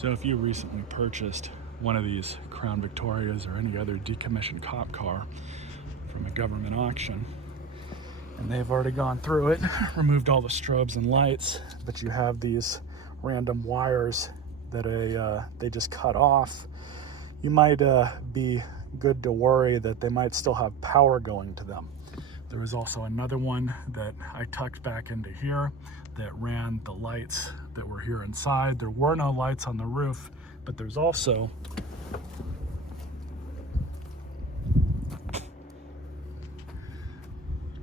So if you recently purchased one of these Crown Victorias or any other decommissioned cop car from a government auction, and they've already gone through it, removed all the strobes and lights, but you have these random wires that they just cut off, you might be good to worry that they might still have power going to them. There was also another one that I tucked back into here that ran the lights that were here inside. There were no lights on the roof, but there's also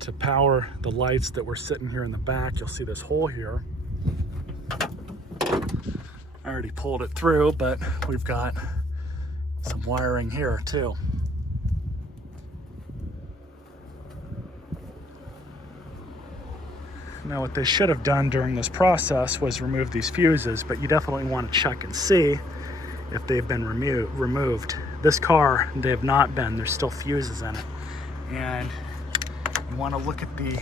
to power the lights that were sitting here in the back. You'll see this hole here. I already pulled it through, but we've got some wiring here too. Now what they should have done during this process was remove these fuses, but you definitely want to check and see if they've been removed. This car, they have not been. There's still fuses in it. And you want to look at the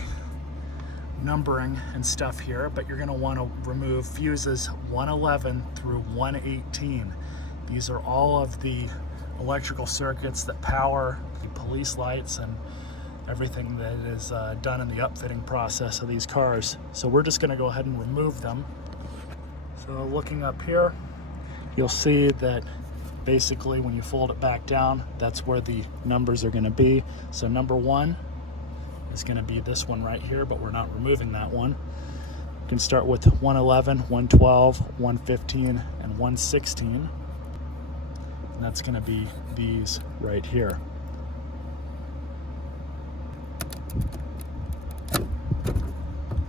numbering and stuff here, but you're going to want to remove fuses 111 through 118. These are all of the electrical circuits that power the police lights and everything that is done in the upfitting process of these cars. So we're just going to go ahead and remove them. So looking up here, you'll see that basically when you fold it back down, that's where the numbers are going to be. So number 1 is going to be this one right here, but we're not removing that one. You can start with 111, 112, 115, and 116. And that's going to be these right here.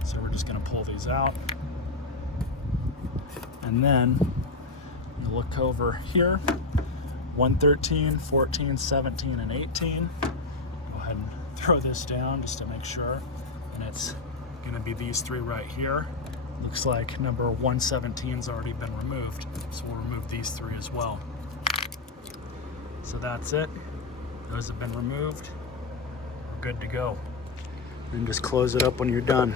So we're just going to pull these out. And then you look over here, 113, 14, 17, and 18. Go ahead and throw this down just to make sure. And it's going to be these 3 right here. Looks like number 117's already been removed, so we'll remove these 3 as well. So that's it. Those have been removed. We're good to go. And just close it up when you're done.